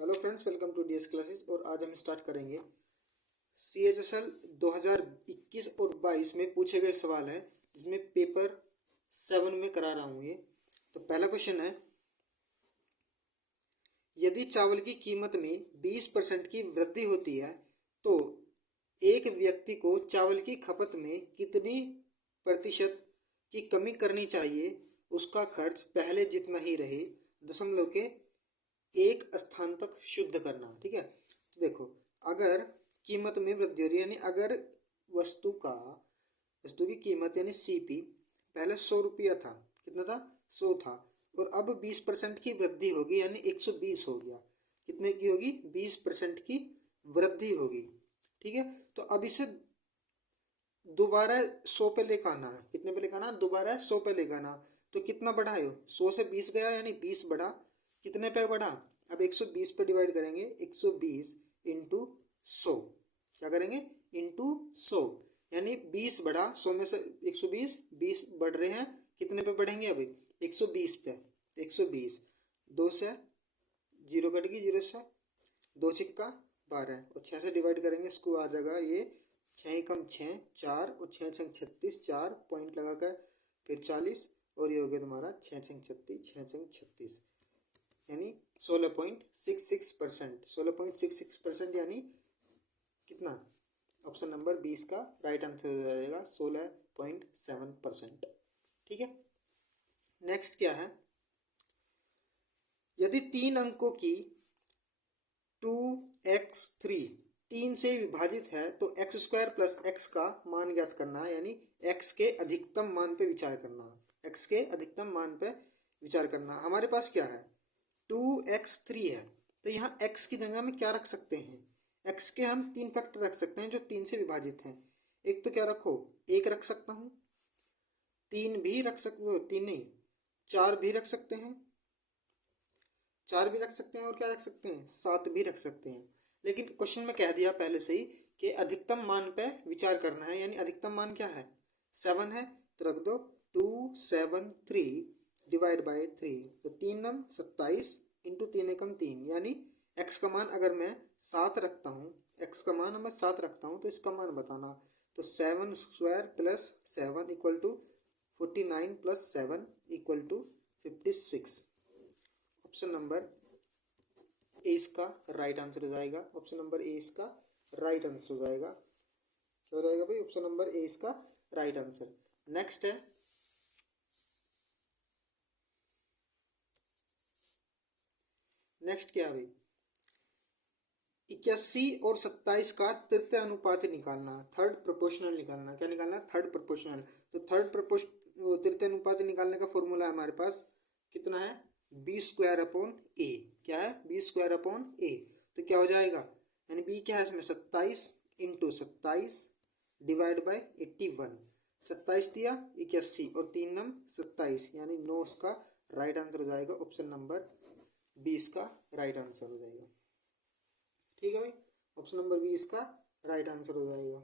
Hello friends, welcome to DS classes. और आज हम स्टार्ट करेंगे CHSL 2021 और 22 में पूछे गए सवाल हैं, जिसमें पेपर 7 में करा रहा हूँ ये। तो पहला क्वेश्चन है, यदि चावल की कीमत में 20% की वृद्धि होती है तो एक व्यक्ति को चावल की खपत में कितनी प्रतिशत की कमी करनी चाहिए, उसका खर्च पहले जितना ही रहे, दशमलव के एक स्थान तक शुद्ध करना। ठीक है, तो देखो, अगर कीमत में वृद्धि हो रही है, यानी अगर वस्तु की कीमत यानी CP पहले 100 रुपया था, कितना था, 100 था, और अब 20% की वृद्धि होगी यानी 120 हो गया। कितने की होगी, 20% की वृद्धि होगी। ठीक है, तो अब इसे दोबारा 100 पे लेकर आना है। कितने पे लेकर आना, दोबारा 100 पे लेकर आना। तो कितना बढ़ा है, 100 से 20 गया यानी 20 बढ़ा। कितने पे बढ़ा, अब 120 पे डिवाइड करेंगे, 120 इंटू 100, क्या करेंगे, इंटू 100, यानी 20 बढ़ा 100 में से 120, 20 बढ़ रहे हैं, कितने पे बढ़ेंगे अभी, 120 पे। 120, 2 से 0 कट गई, 0 से 2 छिक्का 12, और 6 से डिवाइड करेंगे, इसको आ जाएगा ये 6 कम 6 4, और 6 छंग 36, 4 पॉइंट लगाकर फिर 40, और ये हो गया तुम्हारा 6 छंग 36, 6 छंग 36, यानी 16.66%। 16.66% यानी कितना, ऑप्शन नंबर 20 का राइट आंसर हो जाएगा 16.7%। ठीक है, नेक्स्ट क्या है, यदि 3 अंकों की 2x3 3 से विभाजित है तो x² प्लस x का मान ज्ञात करना है, यानी x के अधिकतम मान पे विचार करना। x के अधिकतम मान पे विचार करना। हमारे पास क्या है, 2x3 है, तो यहाँ x की जगह में क्या रख सकते हैं, x के हम 3 फैक्टर रख सकते हैं जो 3 से विभाजित हैं। एक तो क्या रखो, 1 रख सकता हूँ, 3 भी रख सकते हो, 3 नहीं 4 भी रख सकते हैं, 4 भी रख सकते हैं, और क्या रख सकते हैं, 7 भी रख सकते हैं। लेकिन क्वेश्चन में कह दिया पहले से ही कि अधिकतम मान पे विचार करना है, यानी अधिकतम मान क्या है, 7 है, तो रख दो 273 डिवाइड बाई 3, तो 3 नम 27 इंटू 3 एकम 3, यानी x का मान अगर मैं 7 रखता हूँ, x का मान मैं 7 रखता हूँ, तो इसका मान बताना। तो 7² plus 7 equal to 49 plus 7 equal to 56। Option number A इसका राइट आंसर हो जाएगा। ऑप्शन नंबर ए इसका राइट आंसर हो जाएगा। क्या हो जाएगा भाई, ऑप्शन नंबर ए इसका राइट आंसर। नेक्स्ट है, नेक्स्ट क्या है भाई, 81 और 27 का तृतीय अनुपात निकालना, थर्ड प्रोपोर्शनल निकालना। क्या निकालना, थर्ड प्रोपोर्शनल। तो तृतीय अनुपात निकालने का फॉर्मूला है हमारे पास, कितना है, b² अपॉन ए। क्या है, b² अपॉन ए। तो क्या हो जाएगा, यानी b क्या है इसमें, 27 इंटू 27 डिवाइड बाई 81। 27 दिया 81 और 3 नम 27, यानी 9 इसका राइट आंसर हो जाएगा। ऑप्शन नंबर 20 का राइट आंसर हो जाएगा। ठीक है भाई, ऑप्शन नंबर 20 का राइट आंसर हो जाएगा।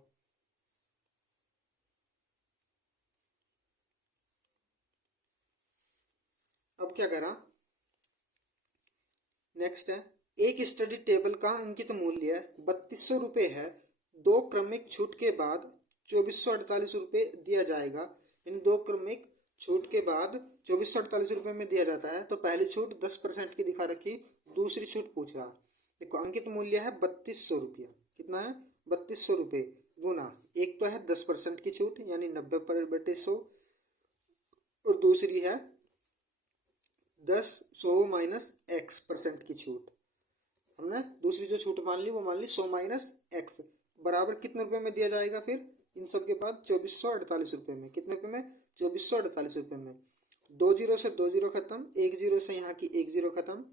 अब क्या करा, नेक्स्ट है, एक स्टडी टेबल का अंकित मूल्य 3200 रुपये है, 2 क्रमिक छूट के बाद 2448 रुपये दिया जाएगा। इन 2 क्रमिक छूट के बाद 2448 रुपये में दिया जाता है, तो पहली छूट 10% की दिखा रखी, दूसरी छूट पूछ रहा। देखो, अंकित मूल्य है 3200 रुपया, कितना है, 3200 रुपये, गुना एक तो है 10% की छूट यानी 90/100, और दूसरी है 100 माइनस x% की छूट। हमने दूसरी जो छूट मान ली वो मान ली 100 माइनस x, बराबर कितने रुपए में दिया जाएगा, फिर इन सब के बाद 2448 रुपये में। कितने रुपये में, 2448 रुपये में। 2 जीरो से 2 जीरो खत्म, 1 जीरो से यहाँ की 1 जीरो खत्म,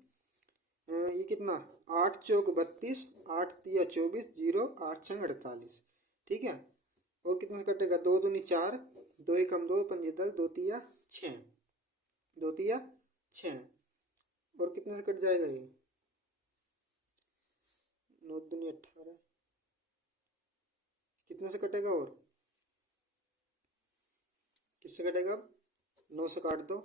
ये कितना, 8 चौक 32, 8 तिया 24, 0 8 छंग 48। ठीक है, और कितना से कटेगा, 2 दूनी 4, 2 एकम 2 पंजे 10, 2 तिया 6, 2 तिया 6, और कितने से कट जाएगा ये, 9 दूनी 18, कितने से कटेगा, और किससे कटेगा, अब 9 से काट दो,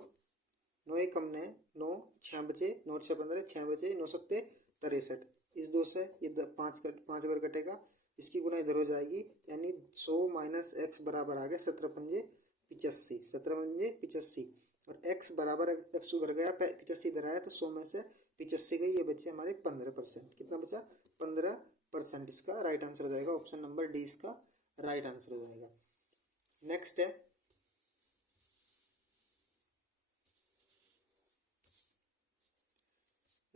9 एकम 9, 9 6 बचे, 9 6 15, 6 बचे, 9 7 63। इस 2 से ये 5 बार कटेगा, इसकी गुना इधर हो जाएगी, यानी 100 माइनस एक्स बराबर आ गया 17×5 = 85। 17×5 और एक्स बराबर एक्स उधर गया 85 इधर आया, तो 100 में से 85 गई, ये बचे हमारे 15%। कितना बचा? 15%। इसका राइट आंसर हो जाएगा ऑप्शन नंबर डी, इसका राइट आंसर हो जाएगा। नेक्स्ट है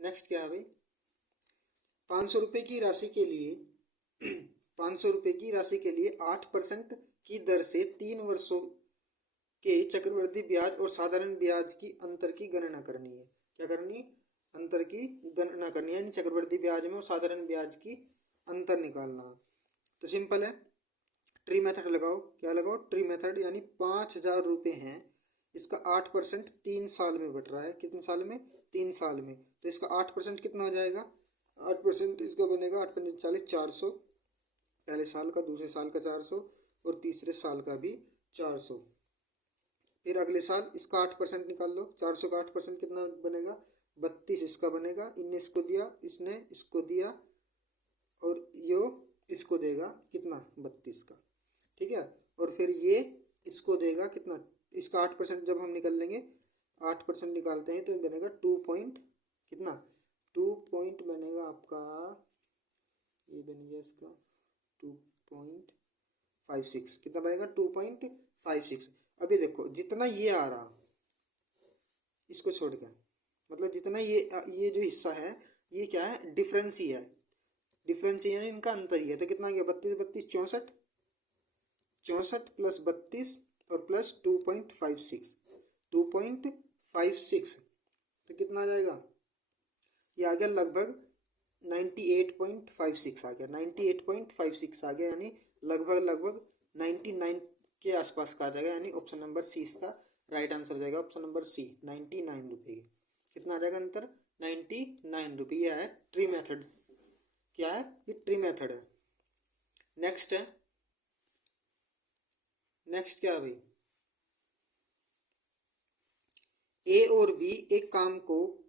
नेक्स्ट क्या है भाई, 500 रुपये की राशि के लिए 500 रुपये की राशि के लिए 8% की दर से 3 वर्षों के चक्रवृद्धि ब्याज और साधारण ब्याज की अंतर की गणना करनी है। क्या करनी? अंतर की गणना करनी है, यानी चक्रवृद्धि ब्याज में और साधारण ब्याज की अंतर निकालना। तो सिंपल है, ट्री मेथड लगाओ। क्या लगाओ? Tree method. यानी 5,000 रुपये हैं, इसका 8% 3 साल में बट रहा है। कितने साल में? 3 साल में। तो इसका 8% कितना हो जाएगा? 8% इसका बनेगा 8×5 = 40, 400 पहले साल का, दूसरे साल का 400 और तीसरे साल का भी 400। फिर अगले साल इसका 8% निकाल लो। 400 का 8% कितना बनेगा? 32 इसका बनेगा। इनने इसको दिया, इसने इसको दिया और यो इसको देगा कितना? 32 का। ठीक है, और फिर ये इसको देगा कितना? इसका 8% जब हम निकाल लेंगे, 8% निकालते हैं तो बनेगा 2 पॉइंट कितना? 2 पॉइंट बनेगा आपका, ये बन गया इसका 2.56। कितना बनेगा? 2.56। अभी देखो जितना ये आ रहा, इसको छोड़ के, मतलब जितना ये जो हिस्सा है, ये क्या है? डिफरेंस ही है। डिफरेंस यानी इनका अंतर ही है। तो कितना गया? 32 32 64, 64 प्लस 32 और प्लस 2.56, 2.56। तो कितना आ जाएगा? ये आ गया लगभग 98.56 आ गया, 98.56 आ गया, यानी लगभग 99 के आसपास का आ जाएगा, यानी ऑप्शन नंबर सी इसका राइट आंसर हो जाएगा। ऑप्शन नंबर सी, 99 रुपये। कितना आ जाएगा अंतर? 99 रुपये। यह है ट्री मेथड। क्या है? ये ट्री मेथड है। नेक्स्ट है, नेक्स्ट क्या है भाई, ए और बी एक काम को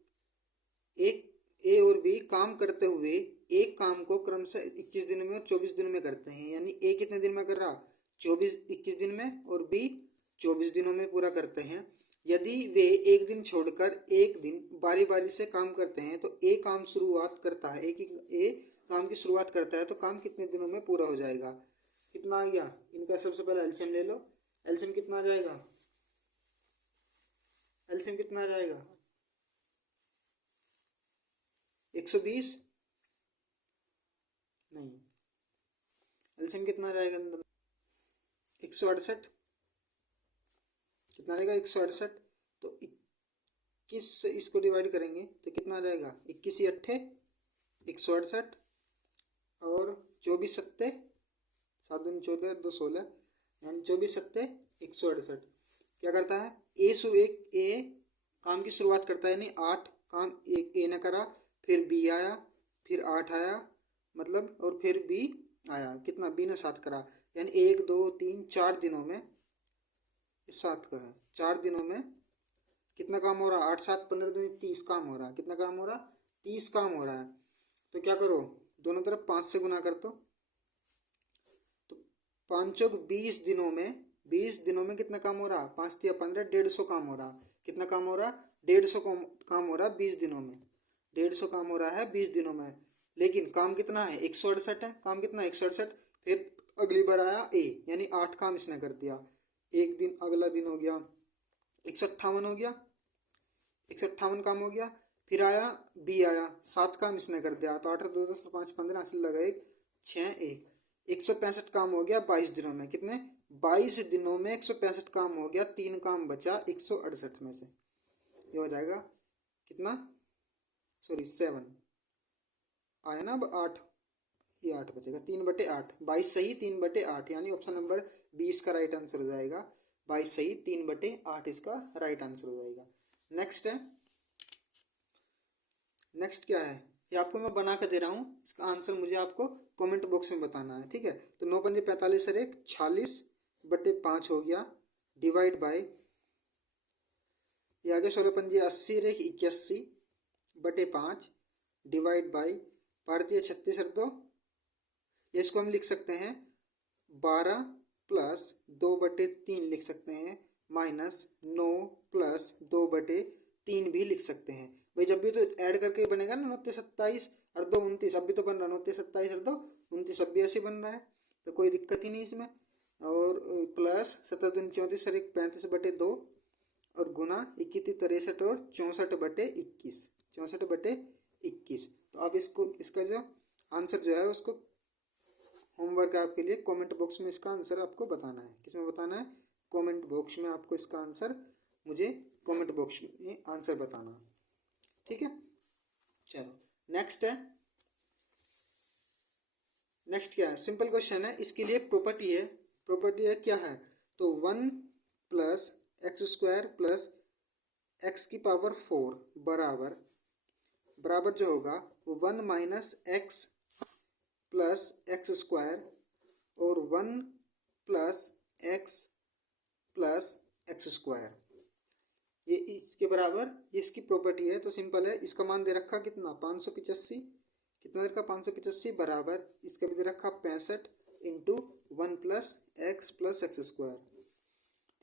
ए और बी काम करते हुए एक काम को क्रमशः 21 दिन में और 24 दिन में करते हैं। यानी ए कितने दिन में कर रहा? 21 दिन में, और बी 24 दिनों में पूरा करते हैं। यदि वे एक दिन छोड़कर एक दिन बारी बारी से काम करते हैं तो ए काम शुरुआत करता है, ए काम की शुरुआत करता है, तो काम कितने दिनों में पूरा हो जाएगा? कितना आ गया? इनका सबसे पहले एलसीएम ले लो। एलसीएम कितना आ जाएगा? एलसीएम कितना आ जाएगा? 120 नहीं, एलसीएम कितना आ जाएगा अंदर? 168। कितना आएगा? 168। तो 21 से इसको डिवाइड करेंगे तो कितना आ जाएगा? 21 × 8 168 और 24 सत्ते 7 दूनी 14 2 16, यानी 24 सत्ते 168। क्या करता है? ए काम की शुरुआत करता है, यानी 8 काम ए ने करा, फिर बी आया, फिर 8 आया, मतलब, और फिर बी आया। कितना? बी ने 7 करा, यानी 1 2 3 4 दिनों में, इस 7 का है 4 दिनों में कितना काम हो रहा? 8 7 15 दूनी 30 काम हो रहा है। कितना काम हो रहा? 30 काम हो रहा है। तो क्या करो, दोनों तरफ 5 से गुना कर दो। तो 5 × 20 दिनों में, 20 दिनों में कितना काम हो रहा? 5 × 15 150 काम हो रहा। कितना काम हो रहा? 150 काम हो रहा 20 दिनों में। 150 काम हो रहा है 20 दिनों में। लेकिन काम कितना है? 168 है। काम कितना? 168। फिर अगली बार आया ए, यानी 8 काम इसने कर दिया। एक दिन, अगला दिन हो गया 158 हो गया, 158 काम हो गया। फिर आया बी आया, 7 काम इसने कर दिया। तो 8 2 10 5 15 हासिल लगा 1 6 1, 165 काम हो गया 22 दिनों में। कितने? 22 दिनों में 165 काम हो गया। 3 काम बचा 168 में से। ये हो जाएगा कितना? सॉरी 7 आया ना, अब 8, ये 8 बचेगा। 3/8, 22 सही 3/8, यानी ऑप्शन नंबर 20 का राइट आंसर हो जाएगा। 22 सही 3/8 इसका राइट आंसर हो जाएगा। नेक्स्ट है, नेक्स्ट क्या है, ये आपको मैं बना कर दे रहा हूँ, इसका आंसर मुझे आपको कमेंट बॉक्स में बताना है। ठीक है, तो 9 पंजे 45 और 1 46/5 हो गया, डिवाइड बाय, ये आ गया 16 पंजे 80 और 1 81/5, डिवाइड बाई 12×36 कर दो, इसको हम लिख सकते हैं 12 प्लस 2/3 लिख सकते हैं, माइनस 9 प्लस 2/3 भी लिख सकते हैं। भाई जब भी तो ऐड करके बनेगा ना, 29 और 2 29, अब भी तो बन रहा 29 और 2 29, अब भी ऐसे बन रहा है, तो कोई दिक्कत ही नहीं इसमें। और प्लस 17 34 सर 35/2 और गुना 21 63 और 64/21, 64/21। तो अब इसको, इसका जो आंसर जो है उसको होमवर्क है आपके लिए, कमेंट बॉक्स में इसका आंसर आपको बताना है। किसमें बताना है? कमेंट बॉक्स में आपको इसका आंसर, मुझे कमेंट बॉक्स में आंसर बताना, ठीक है। चलो नेक्स्ट है, नेक्स्ट क्या है? सिंपल क्वेश्चन है, इसके लिए प्रॉपर्टी है, प्रॉपर्टी है क्या है? तो 1 plus X square plus x की पावर 4 बराबर, बराबर जो होगा वो 1 minus x plus X square और 1 plus x plus X square, ये इसके बराबर, ये इसकी प्रॉपर्टी है। तो सिंपल है, इसका मान दे रखा कितना 585, कितना दे रखा 585 बराबर, इसका भी दे रखा 65 इंटू 1 प्लस एक्स स्क्वायर,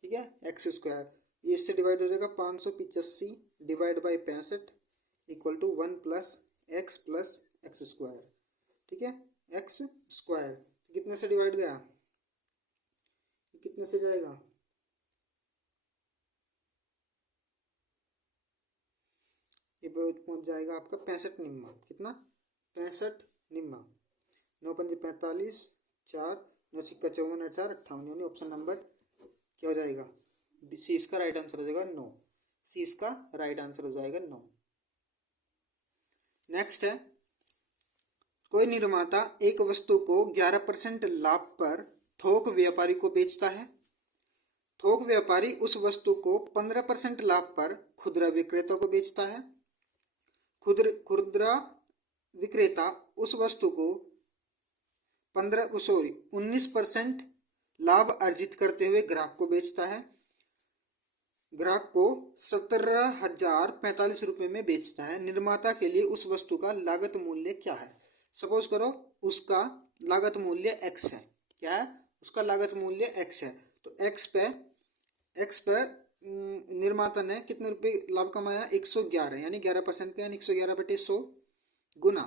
ठीक है, एक्स स्क्वायर। ये इससे डिवाइड हो जाएगा 585 divide by 65 equal to 1 plus X square, ठीक है, एक्स स्क्वायर। कितने से डिवाइड गया, कितने से जाएगा? ये पहुंच जाएगा आपका 65 निम्मा, कितना 65 निम्मा, 9 पंजे 45, 4 9 सिक्का 54 8 4 58, यानी ऑप्शन नंबर क्या हो जाएगा? सी इसका राइट आंसर हो जाएगा 9, सी इसका राइट आंसर हो जाएगा 9। नेक्स्ट है, कोई निर्माता एक वस्तु को 11% लाभ पर थोक व्यापारी को बेचता है। थोक व्यापारी उस वस्तु को 15% लाभ पर खुदरा विक्रेता को बेचता है। खुदरा विक्रेता उस वस्तु को 19% लाभ अर्जित करते हुए ग्राहक को बेचता है। ग्राहक को 17,045 रुपये में बेचता है। निर्माता के लिए उस वस्तु का लागत मूल्य क्या है? सपोज करो उसका लागत मूल्य x है, क्या है? उसका लागत मूल्य x है, तो x पे निर्माता ने कितने रुपए लाभ कमाया? 111, यानी 11% का, यानी 111/100 गुना,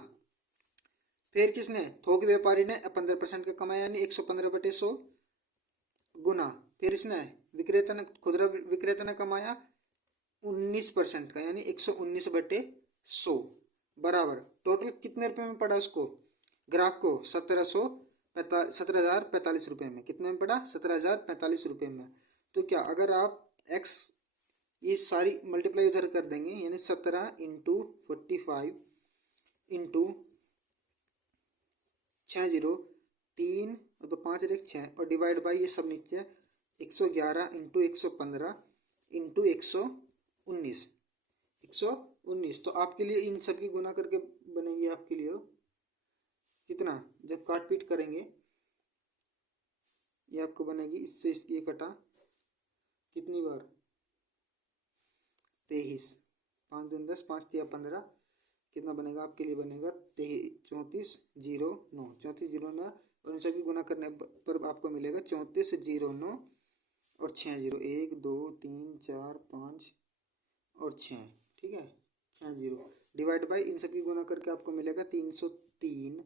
फिर किसने? थोक व्यापारी ने 15% का कमाया, यानी 115/100 गुना, फिर इसने विक्रेता ने, खुदरा विक्रेता ने कमाया 19% का, यानी 119/100 बराबर टोटल कितने रुपए में पड़ा उसको? ग्राहक को 17,045 रुपये में। कितने में पड़ा? 17,045 रुपये में। तो क्या, अगर आप x ये सारी मल्टीप्लाई इधर कर देंगे, यानी 17 इंटू 45 इंटू 60 3 तो 5 एक 6 और डिवाइड बाई ये सब नीचे 111 इंटू 115 इंटू 119, तो आपके लिए इन सब की गुना करके बनेगी आपके लिए कितना? जब काट पीट करेंगे ये आपको बनेगी, इससे ये कटा कितनी बार? 23, 5 दूनी 10, 5 तिया 15, कितना बनेगा आपके लिए? बनेगा 3409, 3409 और इन सभी गुना करने पर आपको मिलेगा 3409 और 60, 1 2 3 4 5 और 6, ठीक है, 60 डिवाइड बाई इन सबकी गुना करके आपको मिलेगा 303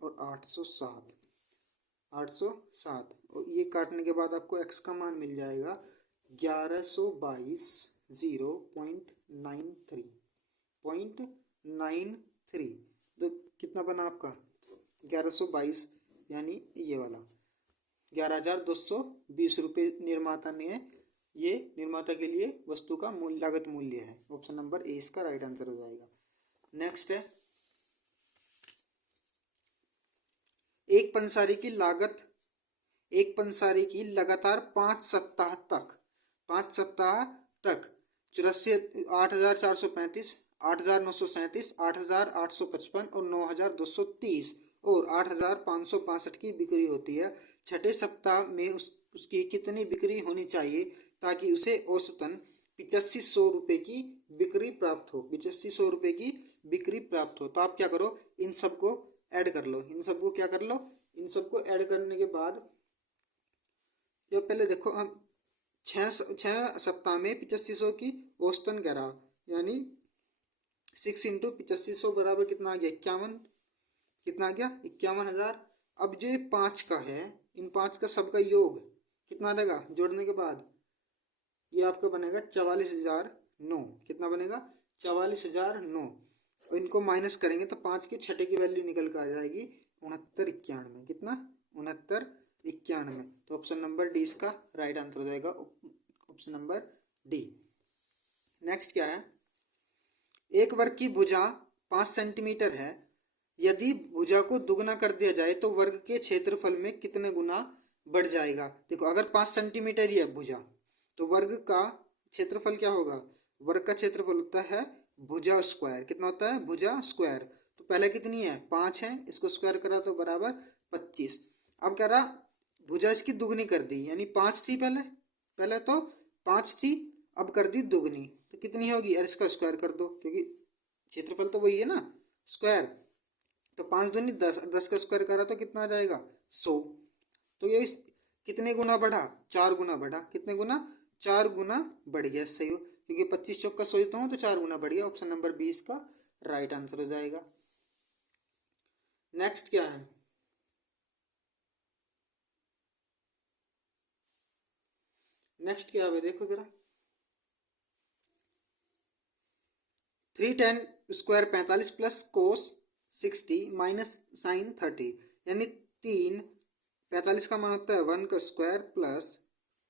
और 807 और ये काटने के बाद आपको x का मान मिल जाएगा 1122.93, तो कितना बना आपका? 1122, यानी ये वाला 11,220 रुपये निर्माता ने, ये निर्माता के लिए वस्तु का लागत मूल्य है। ऑप्शन नंबर ए इसका राइट आंसर हो जाएगा। नेक्स्ट है, एक पंसारी की लगातार 5 सप्ताह तक 8,435, 8,937, 8,855 और 9,230 और 8,562 की बिक्री होती है। छठे सप्ताह में उसकी कितनी बिक्री होनी चाहिए ताकि उसे औसतन 8500 रुपये की बिक्री प्राप्त हो, 8500 रुपये की बिक्री प्राप्त हो। तो आप क्या करो, इन सबको ऐड कर लो, इन सबको क्या कर लो, इन सबको ऐड करने के बाद जो पहले देखो हम 6 सप्ताह में 8500 की औसतन करा, यानी 6 × 8500 बराबर कितना आ गया, 51। कितना आ गया, 51,000। अब जो ये 5 का है, इन 5 का सबका योग कितना रहेगा जोड़ने के बाद, ये आपका बनेगा 44,009। कितना बनेगा, 44,009। और इनको माइनस करेंगे तो 5 के छठे की वैल्यू निकल कर आ जाएगी 6991। कितना, 6991। तो ऑप्शन नंबर डी इसका राइट आंसर हो जाएगा, ऑप्शन नंबर डी। नेक्स्ट क्या है, एक वर्ग की भुजा 5 सेंटीमीटर है, यदि भुजा को दुगना कर दिया जाए तो वर्ग के क्षेत्रफल में कितने गुना बढ़ जाएगा। देखो अगर 5 सेंटीमीटर ही है भुजा, तो वर्ग का क्षेत्रफल क्या होगा, वर्ग का क्षेत्रफल होता है भुजा स्क्वायर। कितना होता है, भुजा स्क्वायर। तो पहले कितनी है, 5 है, इसको स्क्वायर करा तो बराबर 25। अब कह रहा भुजा इसकी दुगनी कर दी, यानी 5 थी पहले, पहले तो 5 थी, अब कर दी दुगनी, तो कितनी होगी, और इसका स्क्वायर कर दो, क्योंकि क्षेत्रफल तो वही है ना, स्क्वायर। तो 5 दूनी 10, 10 का स्क्वायर करा तो कितना आ जाएगा, 100। तो ये कितने गुना बढ़ा, 4 गुना बढ़ा। कितने गुना, 4 गुना बढ़ गया। सही हो, क्योंकि 25 चौक का 100 तो 4 गुना बढ़ गया। ऑप्शन नंबर 20 का राइट आंसर हो जाएगा। नेक्स्ट क्या है, नेक्स्ट क्या है देखो जरा, 3tan square 45 plus cos 60 minus sine 30, यानी 45 का मान होता है 1 का स्क्वायर प्लस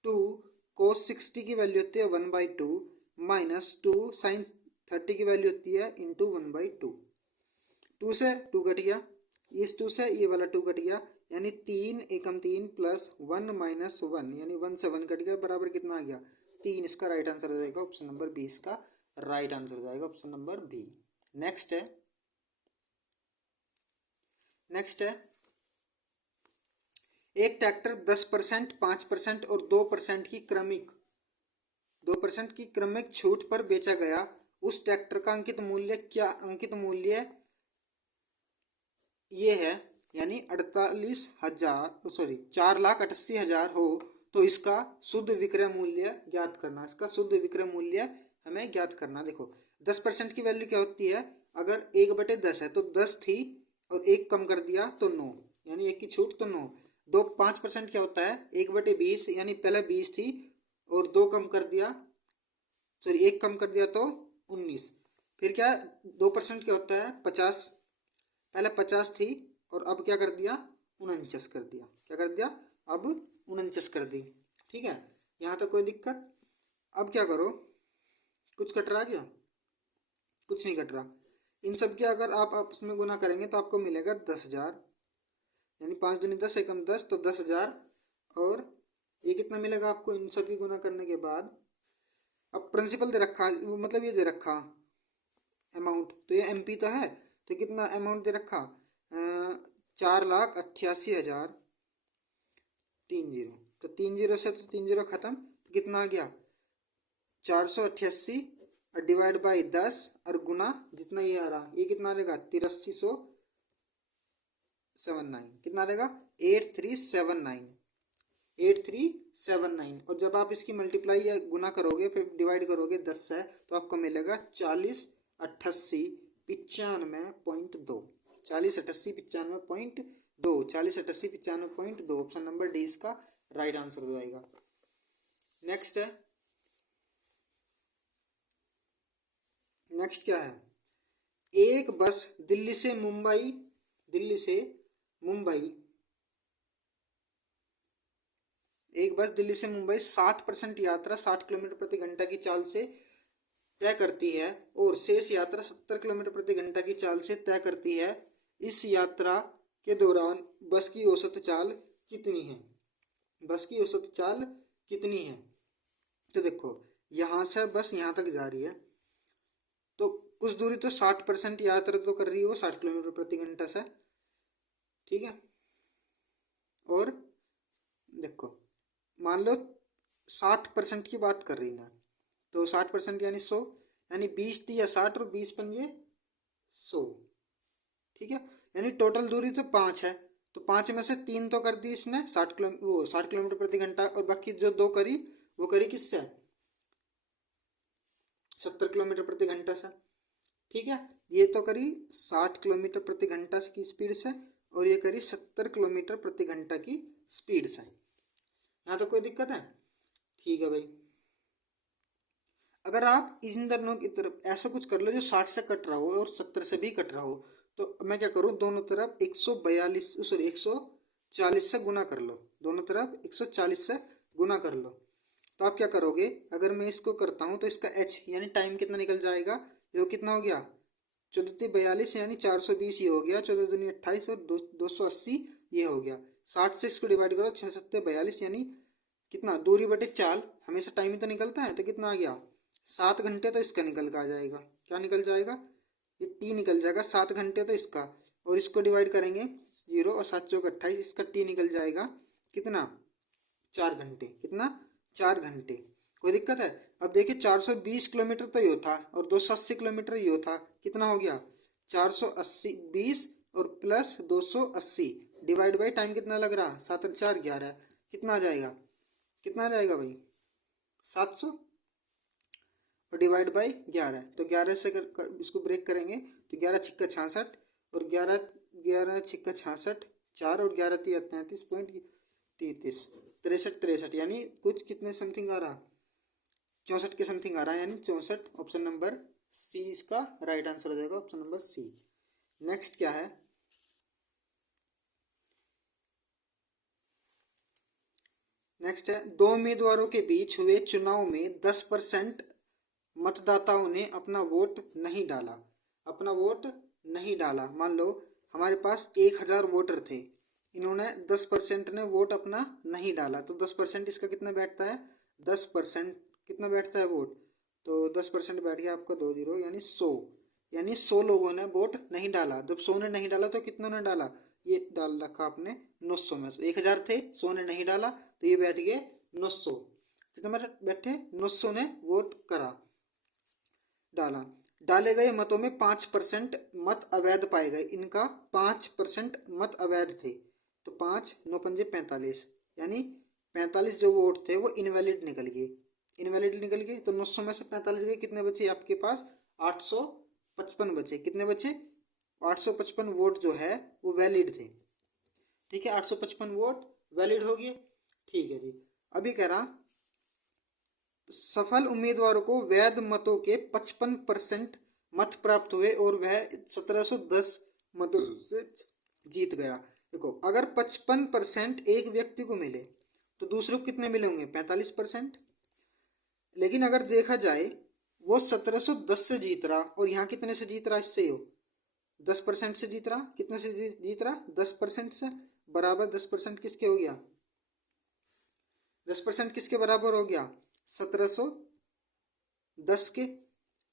2 कोस 60 की वैल्यू होती है 1/2 माइनस 2 साइन 30 की वैल्यू होती है इंटू 1/2। 2 से 2 कट गया, इस 2 से ये वाला 2 कट गया, यानी 3 एकम 3 प्लस 1 माइनस 1, यानी 1 से 1 कट गया, बराबर कितना आ गया, 3। इसका राइट आंसर हो जाएगा ऑप्शन नंबर 20 का राइट आंसर हो जाएगा, ऑप्शन नंबर बी। नेक्स्ट है, नेक्स्ट है, एक ट्रैक्टर 10%, 5% और 2% की क्रमिक 2% की क्रमिक छूट पर बेचा गया। उस ट्रैक्टर का अंकित मूल्य क्या, अंकित मूल्य ये है, यानी 48,000 सॉरी 4,88,000 हो, तो इसका शुद्ध विक्रय मूल्य ज्ञात करना। इसका शुद्ध विक्रय मूल्य हमें ज्ञात करना। देखो 10% की वैल्यू क्या होती है, अगर 1/10 है तो 10 थी और 1 कम कर दिया तो 9, यानी 1 की छूट तो 9। 5% क्या होता है, 1/20, यानी पहले 20 थी और 2 कम कर दिया, सॉरी 1 कम कर दिया तो 19। फिर क्या, 2% क्या होता है, 50, पहले 50 थी और अब क्या कर दिया, 49 कर दिया। क्या कर दिया, अब 49 कर दी। ठीक है, यहाँ तक कोई दिक्कत। अब क्या करो, कुछ कट रहा क्या, कुछ नहीं कट रहा। इन सब के अगर आप आपस में गुना करेंगे तो आपको मिलेगा 10,000, यानी 5 दूनी 10 एकम 10, तो 10,000। और ये कितना मिलेगा आपको इन सब की गुना करने के बाद। अब प्रिंसिपल दे रखा, मतलब ये दे रखा अमाउंट, तो ये एमपी तो है, तो कितना अमाउंट दे रखा, 4,88,030। तो 30 से तो 30 खत्म, तो कितना आ गया, 488 और डिवाइड बाई 10 और गुना जितना ये आ रहा, ये कितना रहेगा, 8379। कितना रहेगा, 8379, 8379। और जब आप इसकी मल्टीप्लाई या गुना करोगे फिर डिवाइड करोगे 10 से, तो आपको मिलेगा 40,88,95.2, 40,88,95.2, 40,88,95.2। ऑप्शन नंबर डी इसका राइट आंसर हो जाएगा। नेक्स्ट है, नेक्स्ट क्या है, एक बस दिल्ली से मुंबई, दिल्ली से मुंबई, एक बस दिल्ली से मुंबई 60% यात्रा 60 किलोमीटर प्रति घंटा की चाल से तय करती है और शेष यात्रा 70 किलोमीटर प्रति घंटा की चाल से तय करती है। इस यात्रा के दौरान बस की औसत चाल कितनी है, बस की औसत चाल कितनी है। तो देखो यहाँ से बस यहाँ तक जा रही है, तो कुछ दूरी तो 60% यात्रा तो कर रही है वो 60 किलोमीटर प्रति घंटा से। ठीक है, और देखो मान लो 60% की बात कर रही ना, तो 60% यानी 100, यानी 20 दिया 60 और 20 पंजे 100। ठीक है, यानी टोटल दूरी तो 5 है, तो 5 में से 3 तो कर दी इसने 60 किलोमीटर प्रति घंटा, और बाकी जो 2 करी वो करी किससे, 70 किलोमीटर प्रति घंटा से। ठीक है, ये तो करी 60 किलोमीटर प्रति घंटा की स्पीड से, और ये करी 70 किलोमीटर प्रति घंटा की स्पीड से। यहाँ तो कोई दिक्कत है? ठीक है भाई। अगर आप इन दोनों की तरफ ऐसा कुछ कर लो जो 60 से कट रहा हो और 70 से भी कट रहा हो, तो मैं क्या करूँ, दोनों तरफ 140 से गुना कर लो, दोनों तरफ 140 से गुना कर लो। तो आप क्या करोगे, अगर मैं इसको करता हूँ तो इसका h यानी टाइम कितना निकल जाएगा, ये कितना हो गया 14×42 यानी 420 ये हो गया, 14×2 = 28 और 280 ये हो गया। 60 से इसको डिवाइड करो, 6×7 = 42 यानी कितना, दूरी बटे चाल, हमेशा टाइम ही तो निकलता है, तो कितना आ गया 7 घंटे, तो इसका निकल कर आ जाएगा, क्या निकल जाएगा, ये टी निकल जाएगा 7 घंटे, तो इसका, और इसको डिवाइड करेंगे 0 और 7×4 = 28, इसका टी निकल जाएगा कितना 4 घंटे, कितना 4 घंटे। कोई दिक्कत है? अब देखिए 420 किलोमीटर तो ये था और 280 किलोमीटर ये था, कितना हो गया 480 20 और प्लस 280 डिवाइड बाई टाइम कितना लग रहा 7 और 4 11, कितना आ जाएगा, कितना आ जाएगा भाई 700, और डिवाइड बाई 11, तो 11 से इसको ब्रेक करेंगे तो 11×6 = 66 और 11×6 = 66 4 और 11×3 = 33 यानी कुछ कितने समथिंग आ रहा 64 के समथिंग आ रहा है, यानी 64। ऑप्शन नंबर सी इसका राइट आंसर हो जाएगा, ऑप्शन नंबर सी। नेक्स्ट क्या है, नेक्स्ट है 2 उम्मीदवारों के बीच हुए चुनाव में 10% मतदाताओं ने अपना वोट नहीं डाला, अपना वोट नहीं डाला। मान लो हमारे पास 1000 वोटर थे, इन्होंने 10% ने वोट अपना नहीं डाला, तो 10% इसका कितना बैठता है 10% कितना बैठता है वोट, तो 10% बैठ गया आपका 2 0 यानी 100, यानी 100 लोगों ने वोट नहीं डाला। जब 100 ने नहीं डाला तो कितना ने डाला, ये डाल रखा आपने 900 में, 1000 थे 100 ने नहीं डाला तो ये बैठ गए 900, कितना बैठे 900 ने वोट करा डाला। डाले गए मतों में 5% मत अवैध पाए गए, इनका 5% मत अवैध थे, तो 5 9 पंजे 45 यानी 45 जो वोट थे वो इनवैलिड निकल गए, इनवैलिड निकल गए। तो 900 में से 45 गए, कितने बचे आपके पास 855 बचे, कितने बचे 855 वोट जो है वो वैलिड थे। ठीक है, 855 वोट वैलिड हो गए। ठीक है जी, अभी कह रहा सफल उम्मीदवारों को वैध मतों के 55% मत प्राप्त हुए और वह 1710 मतों से जीत गया। देखो अगर 55% एक व्यक्ति को मिले तो दूसरे को कितने मिले होंगे 45%, लेकिन अगर देखा जाए वो 1710 से जीत रहा और यहाँ कितने से जीत रहा, इससे हो 10% से जीत रहा, कितने से जीत रहा 10% से, बराबर 10% किसके हो गया 10% किसके बराबर हो गया 1710 के।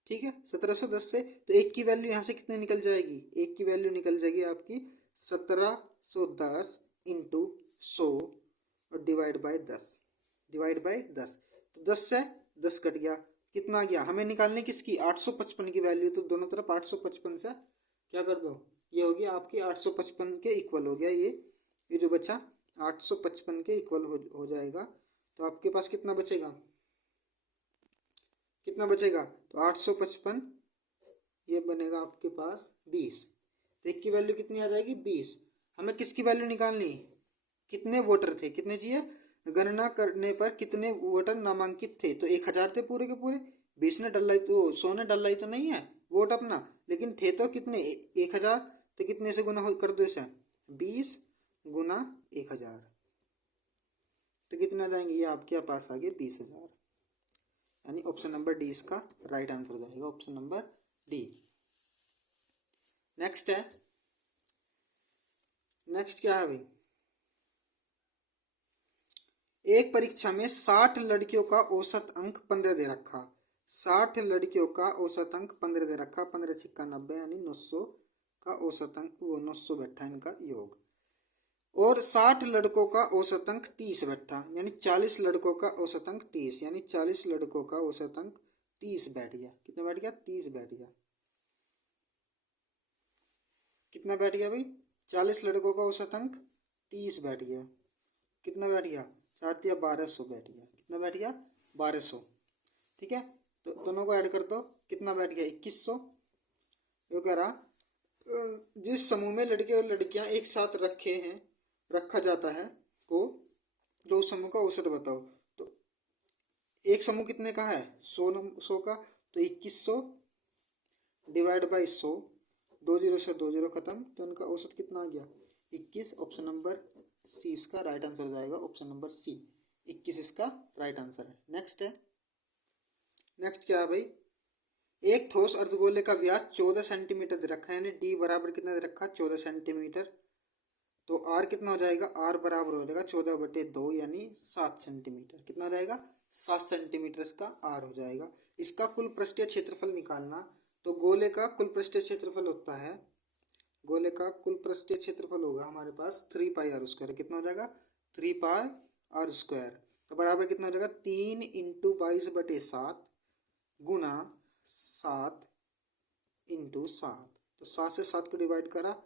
ठीक है, 1710 से तो एक की वैल्यू यहाँ से कितने निकल जाएगी, एक की वैल्यू निकल जाएगी आपकी 1710 इंटू 100 और डिवाइड बाय 10, डिवाइड बाय 10, तो 10 से 10 कट गया, कितना आ गया, हमें निकालने किसकी 855 की वैल्यू, तो दोनों तरफ 855 से क्या कर दो, ये हो गया आपकी 855 के इक्वल हो गया, ये जो बचा 855 के इक्वल हो जाएगा। तो आपके पास कितना बचेगा, कितना बचेगा, तो 855 ये बनेगा आपके पास 20, तो एक की वैल्यू कितनी आ जाएगी 20। हमें किसकी वैल्यू निकालनी, कितने वोटर थे, कितने चाहिए, गणना करने पर कितने वोटर नामांकित थे, तो 1000 थे पूरे के पूरे, 20 ने डलाई तो 100 ने डलाई तो नहीं है वोट अपना, लेकिन थे तो कितने 1000, तो कितने से गुना कर दो इसे 20 गुना 1000, तो कितना जाएंगे, ये आपके पास आ गए 20,000, यानी ऑप्शन नंबर डी इसका राइट आंसर हो जाएगा, ऑप्शन नंबर डी। नेक्स्ट है, नेक्स्ट क्या है भाई, एक परीक्षा में 60 लड़कियों का औसत अंक 15 दे रखा, 60 लड़कियों का औसत अंक 15 दे रखा, 15×6 = 90 यानी 900 का औसत अंक, वो 900 बैठा इनका योग, और 60 लड़कों का औसत अंक 30 बैठा, यानी 40 लड़कों का औसत अंक 30, यानी 40 लड़कों का औसत अंक 30 बैठ गया। कितना बैठ गया? 30 बैठ गया। कितना बैठ गया भाई? 40 लड़कों का औसत अंक 30 बैठ गया। कितना बैठ गया? 4 1200 बैठ गया। कितना बैठ गया? 1200। ठीक है, तो दोनों को ऐड कर दो। कितना बैठ गया? 2100। ये कह रहा जिस समूह में लड़के और लड़कियां एक साथ रखा जाता है को जो उस समूह का औसत बताओ। तो एक समूह कितने का है? 100 का। तो 2100 डिवाइड बाई 100, 2 जीरो से 2 जीरो खत्म, तो उनका औसत कितना आ गया? 21। ऑप्शन नंबर सी इसका राइट आंसर हो जाएगा। ऑप्शन नंबर सी 21 इसका राइट आंसर है। नेक्स्ट है, नेक्स्ट क्या है भाई? एक ठोस अर्धगोले का व्यास 14 सेंटीमीटर दे रखा है, यानी डी बराबर कितना दे रखा? 14 सेंटीमीटर। तो आर कितना हो जाएगा? आर बराबर हो जाएगा 14/2 यानी 7 सेंटीमीटर। कितना हो जाएगा? 7 सेंटीमीटर इसका आर हो जाएगा। इसका कुल पृष्ठीय क्षेत्रफल निकालना। तो गोले का कुल पृष्ठीय क्षेत्रफल होता है, गोले का कुल पृष्ठीय क्षेत्रफल होगा हमारे पास 3 पाई आर स्क्वायर। कितना हो जाएगा? 3 पाई आर स्क्वायर। तो बराबर कितना हो जाएगा? 3 इंटू 22/7 गुना 7 इंटू 7। तो 7 से 7 को डिवाइड करा,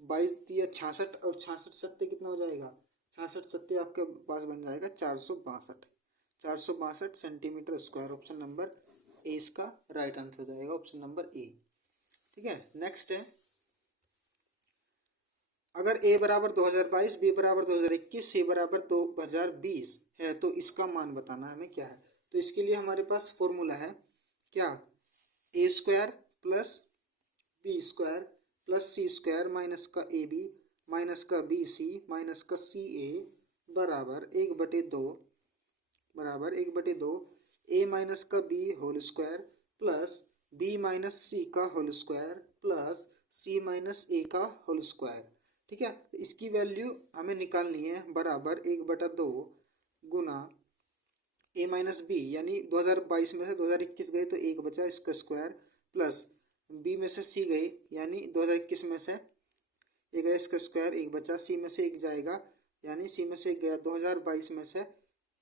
22 66 और 66 सत्ते कितना हो जाएगा? 66 सत्ते आपके पास बन जाएगा 462 centimetre square. Option number A इसका राइट आंसर हो जाएगा। ऑप्शन नंबर ए। ठीक है, नेक्स्ट है, अगर ए बराबर 2022, बी बराबर 2021, सी बराबर 2020 है तो इसका मान बताना हमें क्या है। तो इसके लिए हमारे पास फॉर्मूला है क्या? A square plus B square plus C square minus का ए बी माइनस का बी सी माइनस का सी ए बराबर 1/2 ए माइनस का B whole square plus B minus C का whole square plus C minus A का whole square. ठीक है, तो इसकी वैल्यू हमें निकालनी है, बराबर 1/2 गुना ए माइनस बी, यानी 2022 में से 2021 गए तो 1 बचा, इसका स्क्वायर प्लस बी में से सी गई, यानी 2021 में से एक गया, इसका स्क्वायर 1 बचा, सी में से 1 जाएगा, यानी सी में से 1 गया, 2022 में से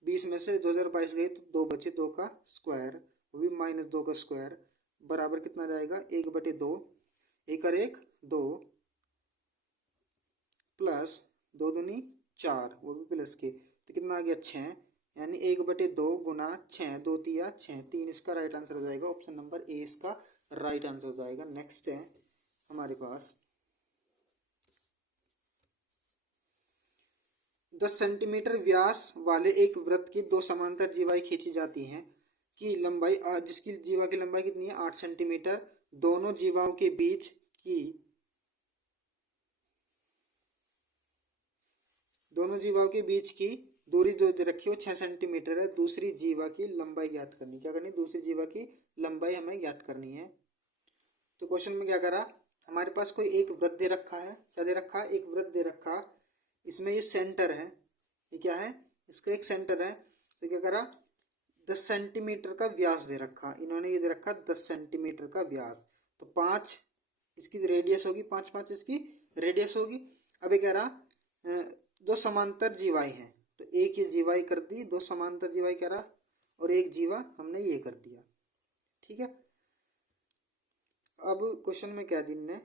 20 में से 2022 गए तो 2 बचे, 2 का स्क्वायर, वो भी -2 का स्क्वायर, बराबर कितना जाएगा? 1/2, 1 और 1 2 प्लस 2 दूनी 4, वो भी प्लस के, तो कितना आ गया? 6, यानी 1/2 गुना 6, 2 तिया 6, 3 इसका राइट आंसर हो जाएगा। ऑप्शन नंबर ए इसका राइट आंसर हो जाएगा। नेक्स्ट है हमारे पास 10 सेंटीमीटर व्यास वाले एक वृत्त की 2 समांतर जीवाएं खींची जाती हैं की लंबाई, जिसकी जीवा की लंबाई कितनी है? 8 सेंटीमीटर। दोनों जीवाओं के बीच की दूरी जो दे रखी है वो 6 सेंटीमीटर है। दूसरी जीवा की लंबाई ज्ञात करनी। क्या करनी? दूसरी जीवा की लंबाई हमें ज्ञात करनी है। तो क्वेश्चन में क्या करा? हमारे पास कोई एक वृत्त दे रखा है। क्या दे रखा है? एक वृत्त दे रखा। इसमें ये सेंटर है, ये क्या है? इसका एक सेंटर है। तो क्या करा? 10 सेंटीमीटर का व्यास दे रखा इन्होंने, ये दे रखा 10 सेंटीमीटर का व्यास। तो 5 इसकी रेडियस होगी, 5 इसकी रेडियस होगी। अब ये कह रहा 2 समांतर जीवाएं हैं, तो एक ये जीवाई कर दी, 2 समांतर जीवाई कह रहा, और एक जीवा हमने ये कर दिया। ठीक है, अब क्वेश्चन में क्या दी ने?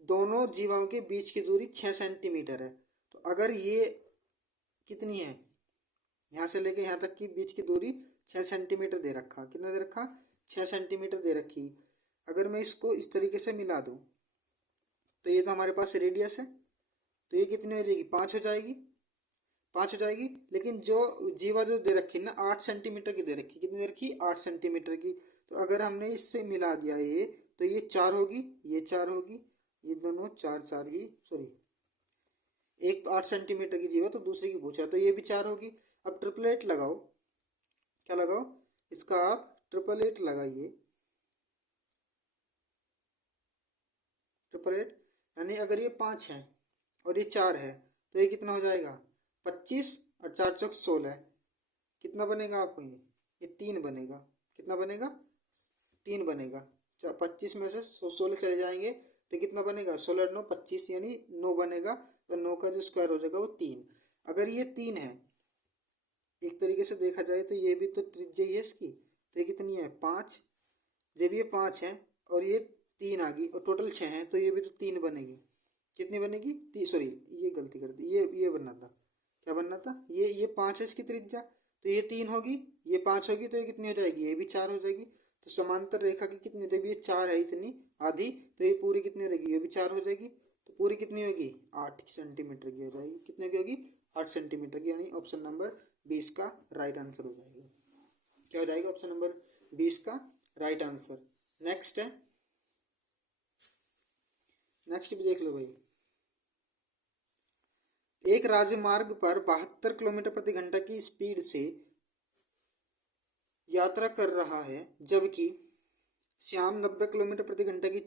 दोनों जीवाओं के बीच की दूरी 6 सेंटीमीटर है। तो अगर ये कितनी है? यहाँ से लेके यहाँ तक की बीच की दूरी 6 सेंटीमीटर दे रखा। कितना दे रखा? 6 सेंटीमीटर दे रखी। अगर मैं इसको इस तरीके से मिला दूँ तो ये तो हमारे पास रेडियस है, तो ये कितनी हो जाएगी? 5 हो जाएगी, 5 हो जाएगी। लेकिन जो जीवा जो दे रखी ना 8 सेंटीमीटर की दे रखी। कितनी दे रखी? 8 सेंटीमीटर की। तो अगर हमने इससे मिला दिया ये, तो ये 4 होगी, ये 4 होगी, ये दोनों 4 4 ही, सॉरी, एक तो 8 सेंटीमीटर की जीवा तो दूसरी की पूछा, तो ये भी 4 होगी। अब ट्रिपलेट लगाओ। क्या लगाओ? इसका आप ट्रिपलेट लगाइए। ट्रिपलेट यानी अगर ये 5 है और ये 4 है तो ये कितना हो जाएगा? 25 और 4 चौक 16। कितना बनेगा आपको? ये 3 बनेगा। कितना बनेगा? 3 बनेगा। 25 में से 16 चले जाएंगे तो कितना बनेगा? 16 9 25, यानी 9 बनेगा। तो 9 का जो स्क्वायर हो जाएगा वो 3। अगर ये 3 है, एक तरीके से देखा जाए तो ये भी तो त्रिज्या ही है इसकी, तो ये कितनी है 5, जब ये 5 है और ये 3 आ गई और टोटल 6 है तो ये भी तो 3 बनेगी। कितनी बनेगी, सॉरी ये गलती कर दी, ये बनना था, क्या बनना था, ये 5 है इसकी त्रिज्या, तो ये 3 होगी, ये 5 होगी, तो ये कितनी हो जाएगी, ये भी 4 हो जाएगी। तो समांतर रेखा की कितनी, जब ये 4 है इतनी आधी, तो ये पूरी कितनी हो जाएगी, ये भी 4 हो जाएगी, तो पूरी कितनी होगी 8 सेंटीमीटर की हो जाएगी। कितने की होगी 8 सेंटीमीटर की, यानी ऑप्शन नंबर 20 का राइट आंसर हो जाएगा। क्या हो जाएगा ऑप्शन नंबर 20 का राइट आंसर। नेक्स्ट है, नेक्स्ट भी देख लो भाई। एक राजमार्ग पर 72 किलोमीटर प्रति घंटा की स्पीड से यात्रा कर रहा है, जबकि श्याम 90 किलोमीटर प्रति घंटा की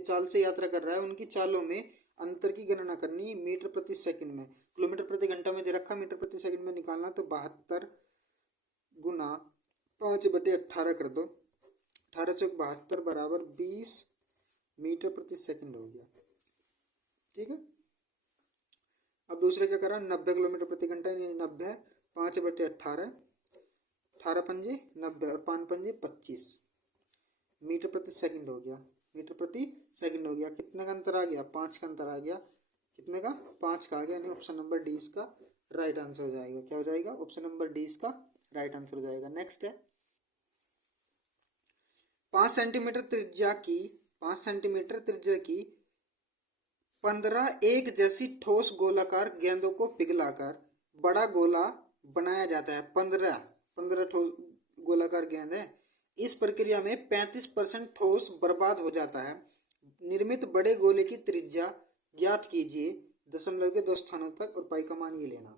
चाल से यात्रा कर रहा है। उनकी चालों में अंतर की गणना करनी मीटर प्रति सेकंड में। किलोमीटर प्रति घंटा में दे रखा, मीटर प्रति सेकंड में निकालना, तो 72 गुना 5/18 कर दो, 18 चौक 72 बराबर 20 मीटर प्रति सेकंड हो गया। ठीक है, अब दूसरे क्या करा, 90 किलोमीटर प्रति घंटा, 90 5/18, 18 पंजे 90 और 5 पंजे 25 मीटर प्रति सेकंड हो गया। मीटर प्रति सेकंड हो गया, कितने का अंतर आ गया, 5 का अंतर आ गया, कितने का 5 का आ गया, यानी ऑप्शन नंबर डी इसका राइट आंसर हो जाएगा। क्या हो जाएगा, ऑप्शन नंबर डी इसका राइट आंसर हो जाएगा। नेक्स्ट है, 5 सेंटीमीटर त्रिज्या की 5 सेंटीमीटर त्रिज्या की 15 एक जैसी ठोस गोलाकार गेंदों को पिघलाकर बड़ा गोला बनाया जाता है। 15 ठोस गोलाकार गेंद है। इस प्रक्रिया में 35% ठोस बर्बाद हो जाता है। निर्मित बड़े गोले की त्रिज्या ज्ञात कीजिए, दशमलव के 2 स्थानों तक, और पाई का मान ये लेना।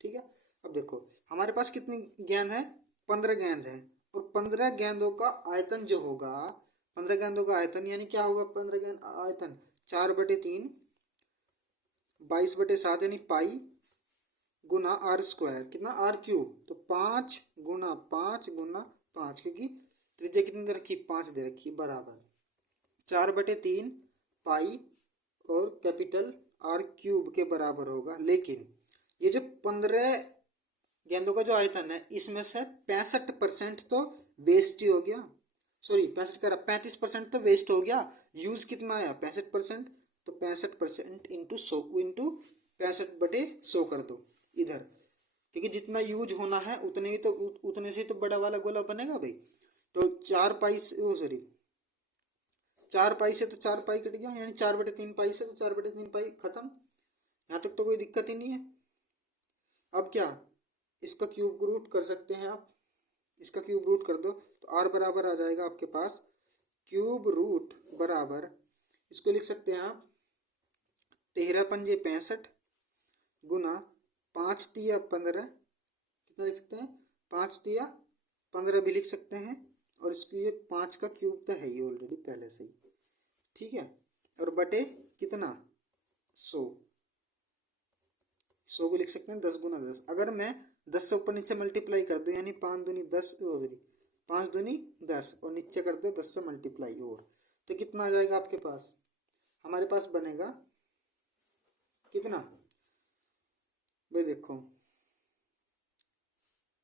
ठीक है, अब देखो हमारे पास कितनी गेंद है, 15 गेंद है, और 15 गेंदों का आयतन जो होगा, 15 गेंदों का आयतन यानी क्या होगा, 15 गेंद आयतन 4/3 22/7 यानी पाई गुना आर स्क्वायर, कितना आर क्यूब, तो 5 गुना 5 गुना 5, क्योंकि त्रिज्या कितनी दे रखी, 5 दे रखी, बराबर 4/3 पाई और कैपिटल आर क्यूब के बराबर होगा। लेकिन ये जो 15 गेंदों का जो आयतन है, इसमें से 65% तो वेस्ट ही हो गया, सॉरी 35% तो वेस्ट हो गया। यूज कितना आया 65%, तो 65% इंटू 100 इंटू 65/100 कर दो इधर, क्योंकि जितना यूज होना है उतने ही तो, उतने से तो बड़ा वाला गोला बनेगा भाई। तो 4 पाई से, सॉरी 4 पाई से तो 4 पाई कट गया, यानी 4/3 पाई से तो 4/3 पाई खत्म। यहाँ तक तो कोई दिक्कत ही नहीं है। अब क्या, इसका क्यूब रूट कर सकते हैं आप, इसका क्यूब रूट कर दो, तो आर बराबर आ जाएगा आपके पास क्यूब रूट बराबर, इसको लिख सकते हैं आप 13 पंजे 65 गुना 5 तिया 15, कितना लिख सकते हैं 5 तिया 15 भी लिख सकते हैं, और इसकी ये 5 का क्यूब तो है ही ऑलरेडी पहले से ही। ठीक है, और बटे कितना 100 को लिख सकते हैं 10 गुना 10। अगर मैं 10 से ऊपर नीचे मल्टीप्लाई कर दूं, यानी 5 दूनी 10, 5 दूनी 10 और नीचे कर दो 10 से मल्टीप्लाई, और तो कितना आ जाएगा आपके पास, हमारे पास बनेगा कितना भाई, देखो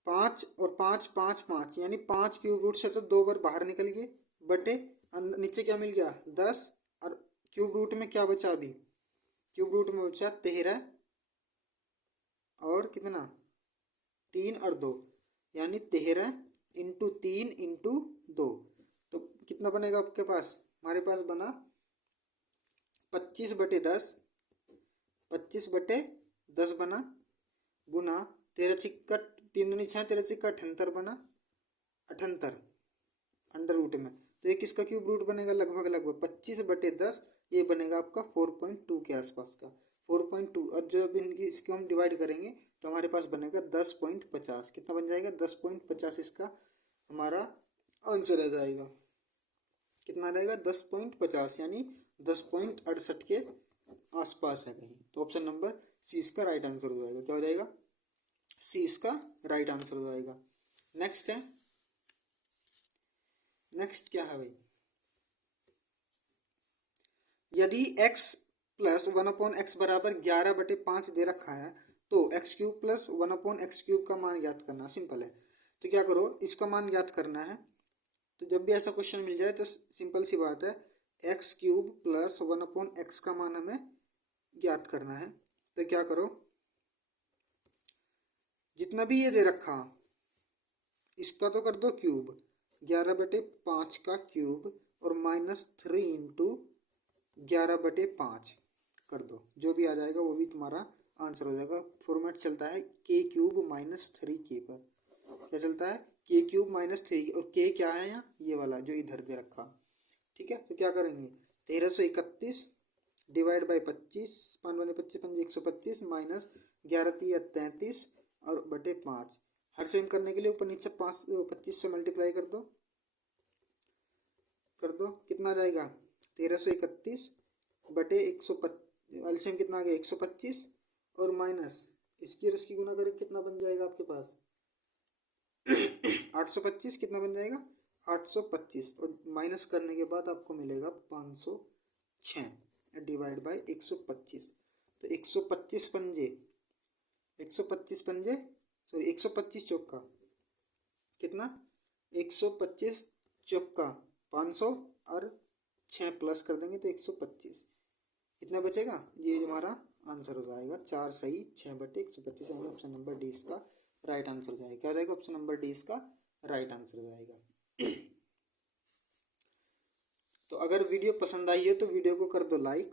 5 और 5 5 5, यानी 5 क्यूब रूट से तो 2 बार बाहर निकल गए, बटे नीचे क्या मिल गया 10, और क्यूब रूट में क्या बचा, अभी क्यूब रूट में बचा 13 और कितना 3 और 2, यानी 13 इंटू 3 इंटू 2, तो कितना बनेगा आपके पास, हमारे पास बना 25/10, 25/10 बना, गुना 13 चिक्का 3 दूनी 6, 13 चिक्का 78 बना, 78 अंडर रूट में, तो ये किसका क्यूब रूट बनेगा, लगभग 25/10, ये बनेगा आपका 4.2 के आसपास का, 4.2। और जो अभी इनकी इसको हम डिवाइड करेंगे तो हमारे पास बनेगा 10.50, कितना बन जाएगा 10.50, इसका हमारा आंसर आ जाएगा। कितना रहेगा 10.50, यानी 10.68 के आसपास है कहीं, तो ऑप्शन नंबर सी इसका राइट आंसर हो जाएगा। क्या हो जाएगा, सी इसका राइट आंसर हो जाएगा। नेक्स्ट है, नेक्स्ट क्या है भाई, यदि x प्लस 1/x बराबर 11/5 दे रखा है, तो x cube plus 1/x cube का मान ज्ञात करना। सिंपल है, तो क्या करो, इसका मान ज्ञात करना है। तो जब भी ऐसा क्वेश्चन मिल जाए तो सिंपल सी बात है, एक्स क्यूब प्लस 1/x का मान हमें ज्ञात करना है। तो क्या करो, जितना भी ये दे रखा इसका तो कर दो क्यूब, 11/5 का क्यूब और -3 इंटू 11/5 कर दो। जो भी आ जाएगा वो भी तुम्हारा आंसर हो जाएगा। फॉर्मेट चलता है k क्यूब -3k पर। क्या चलता है? k क्यूब -3, और k क्या है यहाँ? ये वाला जो इधर दे रखा। ठीक है, तो क्या करेंगे, 1331 डिवाइड बाई 25, 5 बने 25, 5 125 माइनस 11 33 और बटे 5। हर सेम करने के लिए ऊपर नीचे 25 से मल्टीप्लाई कर दो। कितना आ जाएगा? 1331 बटे 125, एलसीएम कितना आ गया? 125 और माइनस इसकी और इसकी गुना करें, कितना बन जाएगा आपके पास? 825। कितना बन जाएगा? 825, और माइनस करने के बाद आपको मिलेगा 506 डिवाइड बाई 125। तो 125 पंजे सॉरी 125 चौका कितना? 125 चौका 500 और 6 प्लस कर देंगे तो 125। कितना बचेगा? ये हमारा आंसर हो जाएगा 4 सही 6/125। ऑप्शन नंबर डी इसका राइट आंसर हो जाएगा। क्या रहेगा? ऑप्शन नंबर डी इसका राइट आंसर हो जाएगा। तो अगर वीडियो पसंद आई है तो वीडियो को कर दो लाइक,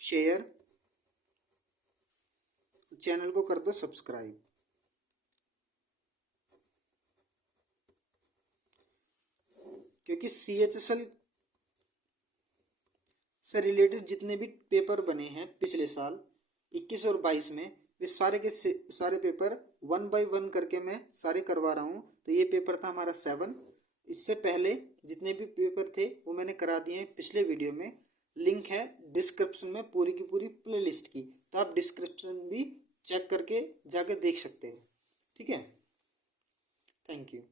शेयर, चैनल को कर दो सब्सक्राइब। क्योंकि CHSL से रिलेटेड जितने भी पेपर बने हैं पिछले साल 21 और 22 में, वे सारे के सारे पेपर 1 बाय 1 करके मैं सारे करवा रहा हूँ। तो ये पेपर था हमारा 7। इससे पहले जितने भी पेपर थे वो मैंने करा दिए हैं पिछले वीडियो में। लिंक है डिस्क्रिप्शन में पूरी की पूरी प्लेलिस्ट की, तो आप डिस्क्रिप्शन भी चेक करके जाके देख सकते हो। ठीक है, थैंक यू।